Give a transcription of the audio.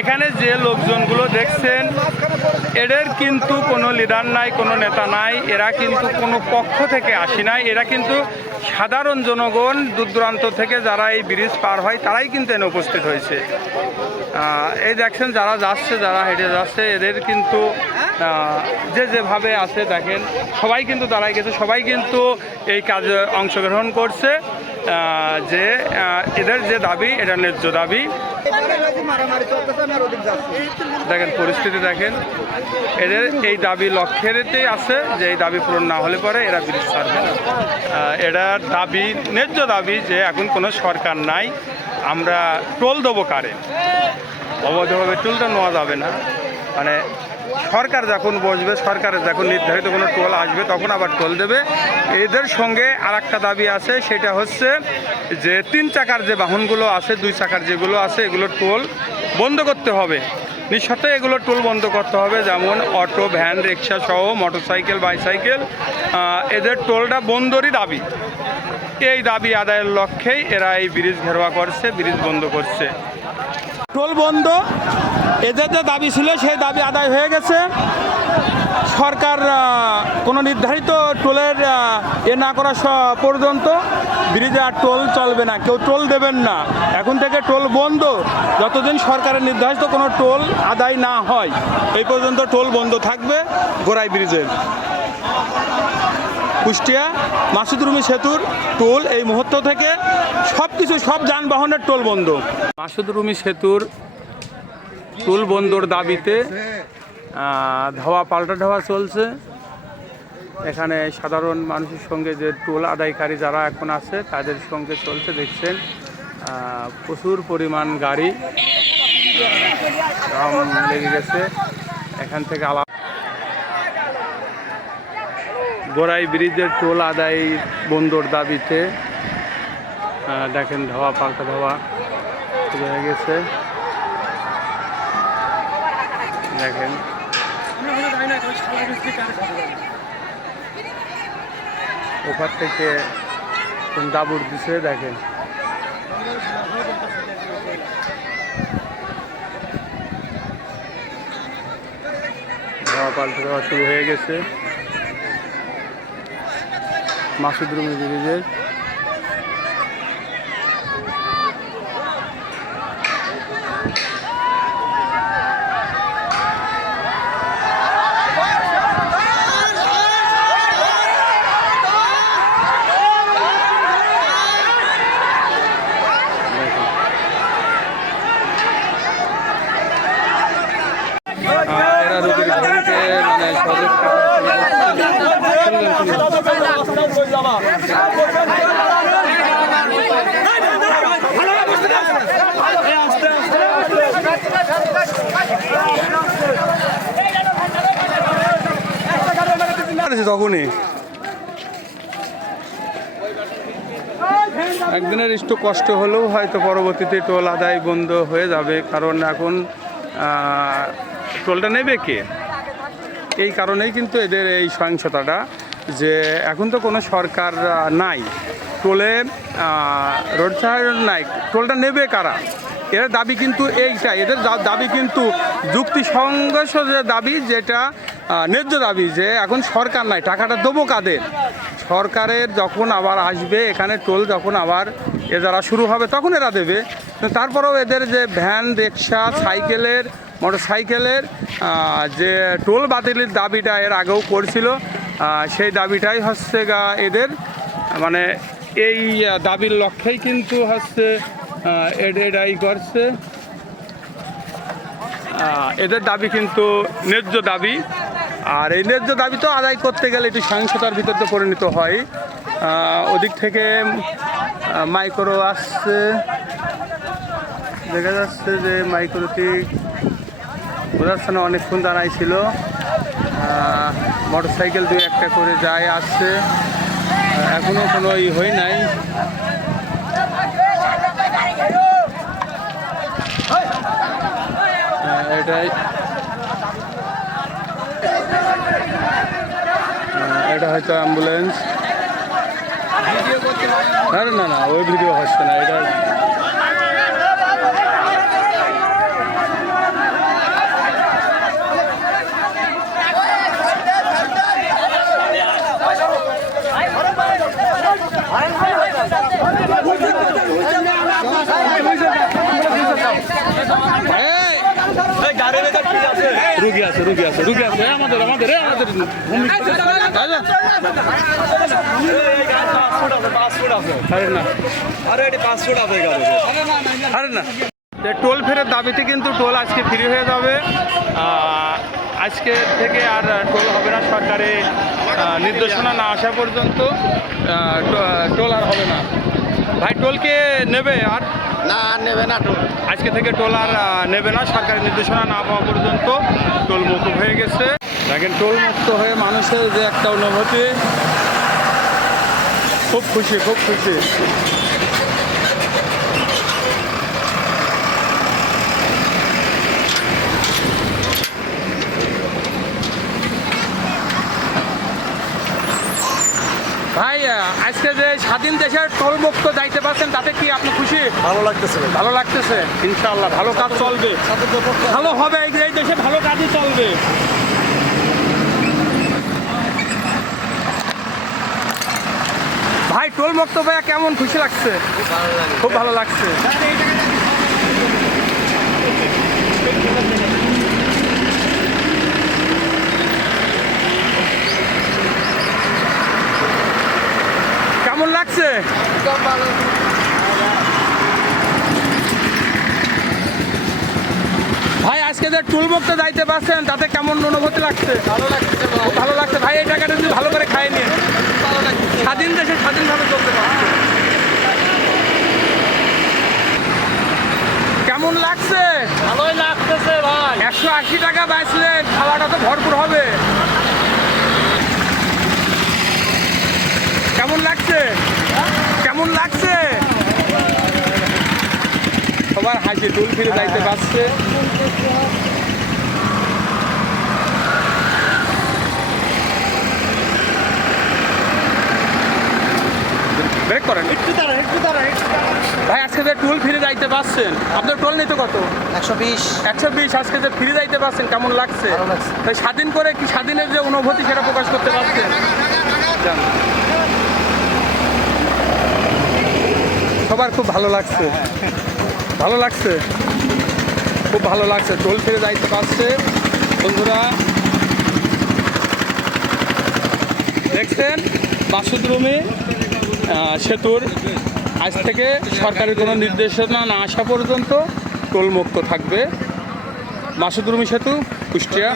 এখানে যে লোকজনগুলো দেখছেন এদের কিন্তু কোনো লিডার নাই, কোনো নেতা নাই, এরা কিন্তু কোনো পক্ষ থেকে আসে নাই, এরা কিন্তু সাধারণ জনগণ দূর দূরান্ত থেকে যারা এই ব্রিজ পার হয় তারাই কিন্তু এনে উপস্থিত হয়েছে। এই দেখছেন যারা যাচ্ছে, যারা হেঁটে যাচ্ছে, এদের কিন্তু যেভাবে আছে দেখেন সবাই কিন্তু দাঁড়ায় গেছে, সবাই কিন্তু এই কাজে অংশগ্রহণ করছে। যে এদের যে দাবি এটা ন্যায্য দাবি। দেখেন পরিস্থিতি দেখেন, এদের এই দাবি লক্ষ্যেতেই আছে যে এই দাবি পূরণ না হলে পরে এরা ব্রিজ ছাড়বে না। এটার দাবি ন্যায্য দাবি যে এখন কোনো সরকার নাই, আমরা টোল দেবো কারে, অবৈধভাবে টোলটা নেওয়া যাবে না। মানে সরকার যখন বসবে, সরকারের যখন নির্ধারিত কোনো টোল আসবে তখন আবার টোল দেবে। এদের সঙ্গে আর একটা দাবি আছে, সেটা হচ্ছে যে 3 চাকার যে বাহনগুলো আছে, 2 চাকার যেগুলো আছে এগুলো টোল বন্ধ করতে হবে, নিঃশর্তে এগুলো টোল বন্ধ করতে হবে। যেমন অটো, ভ্যান, রিক্সা সহ মোটরসাইকেল, বাইসাইকেল, এদের টোলটা বন্ধরই দাবি। এই দাবি আদায়ের লক্ষ্যেই এরা এই ব্রিজ ঘেরোয়া করছে, ব্রিজ বন্ধ করছে। টোল বন্ধ এদের যে দাবি ছিল সেই দাবি আদায় হয়ে গেছে। সরকার কোনো নির্ধারিত টোলের না করা পর্যন্ত ব্রিজে আর টোল চলবে না, কেউ টোল দেবেন না। এখন থেকে টোল বন্ধ, যতদিন সরকারের নির্ধারিত কোনো টোল আদায় না হয় এই পর্যন্ত টোল বন্ধ থাকবে গোড়াই ব্রিজের। কুষ্টিয়া মাসুদ রুমি সেতুর টোল এই মুহূর্ত থেকে সব যানবাহনের টোল বন্ধ। মাসুদ রুমি সেতুর টোল বন্ধর দাবিতে ধাওয়া পাল্টা ধাওয়া চলছে। এখানে সাধারণ মানুষের সঙ্গে যে টোল আদায়কারী যারা এখন আছে তাদের সঙ্গে চলছে। দেখছেন প্রচুর পরিমাণ গাড়ি লেগে গেছে। এখান থেকে গোড়াই ব্রিজের টোল আদায় বন্ধর দাবিতে দেখেন ধাওয়া পাল্টা ধাওয়া শুরু হয়ে গেছে। দেখেন ওখান থেকে দাবুর দিছে, দেখেন ধাওয়া পাল্টা ধাওয়া শুরু হয়ে গেছে মাসুদ রুমি ব্রিজের। তখনই একদিনের একটু কষ্ট হলেও হয়তো পরবর্তীতে টোল আদায় বন্ধ হয়ে যাবে, কারণ এখন টোলটা নেবে কে, এই কারণেই কিন্তু এদের এই সহিংসতাটা। যে এখন তো কোনো সরকার নাই, টোলে রোড সাইড নাই, টোলটা নেবে কারা, এর দাবি কিন্তু এইটা। এদের দাবি কিন্তু যুক্তিসঙ্গত যে দাবি, যেটা ন্যায্য দাবি, যে এখন সরকার নাই, টাকাটা দেবো কাদের, সরকারের যখন আবার আসবে এখানে টোল যখন আবার এ যারা শুরু হবে তখন এরা দেবে। তারপরেও এদের যে ভ্যান, রিক্সা, সাইকেলের, মোটরসাইকেলের যে টোল বাতিলের দাবিটা এর আগেও করছিল, সেই দাবিটাই হচ্ছে এদের মানে এই দাবির লক্ষ্যেই কিন্তু হচ্ছে এটাই করছে। এদের দাবি কিন্তু ন্যায্য দাবি, আর এই ন্যায্য দাবি তো আদায় করতে গেলে একটু সহিংসতার ভিতর তো পরিণত হয়। ওদিক থেকে মাইক্রো আসছে, দেখা যাচ্ছে যে মাইক্রোটি বোঝা যাচ্ছে না, অনেকক্ষণ দাঁড়াই ছিল। মোটরসাইকেল 2-1টা করে যায় আসছে, এখনও কোনো হয় নাই। এটাই এটা হয়তো অ্যাম্বুলেন্স। আরে না না, ওই ভিডিও হচ্ছে না, এটা রুগী আছে আমাদের আরে না টোল ফেরত দাবিতে কিন্তু টোল আজকে ফ্রি হয়ে যাবে। আজকে থেকে আর টোল হবে না, সরকারি নির্দেশনা না আসা পর্যন্ত টোল আর হবে না। ভাই টোলকে নেবে আর না নেবে না টোল, আজকে থেকে টোল আর নেবে না, সরকারি নির্দেশনা না পাওয়া পর্যন্ত টোল মকুব হয়ে গেছে। দেখেন টোল মুক্ত হয়ে মানুষের যে একটা অনুভূতি, খুব খুশি। ভাই আজকে যে স্বাধীন দেশের টোল মুক্ত যাইতে পারছেন তাতে কি আপনি খুশি? ভালো লাগতেছে ইনশাআল্লাহ ভালো কাজ চলবে, ভালো হবে, এই দেশে ভালো কাজই চলবে। ভাই টোল মুক্ত ভাইয়া কেমন খুশি লাগছে? খুব ভালো লাগছে। কেমন লাগছে? ভাই আজকে যে টোল মুক্ত যাইতে পারছেন তাতে কেমন অনুভূতি লাগছে? ভালো লাগছে ভাই, এই টাকাটা যদি ভালো করে খাই নিয়ে স্বাধীন দেশে স্বাধীনভাবে চলতে পারছে। কেমন লাগছে? ভালোই লাগতেছে ভাই। 180 টাকা বাঁচলে খাওয়াটা তো ভরপুর হবে। কেমন লাগছে? সবার হাসি, টোল ফিরে যাইতে পারছে। ব্রেক করেন একটু দাঁড়া। ভাই আজকে যে টোল ফিরে যাইতে পারছেন, আপনার টোল নিতে কত? 120। আজকে যে ফিরে যাইতে পারছেন কেমন লাগছে? তাই স্বাধীন করে কি স্বাধীনের যে অনুভূতি সেটা প্রকাশ করতে পারছেন? সবার খুব ভালো লাগছে, খুব ভালো লাগছে। টোল ফিরে যাইতে পারছে বন্ধুরা। দেখছেন বাসুদ্রুমী সেতুর আজ থেকে সরকারি কোনো নির্দেশনা না আসা পর্যন্ত টোল মুক্ত থাকবে। বাসুদ্রুমী সেতু কুষ্টিয়া।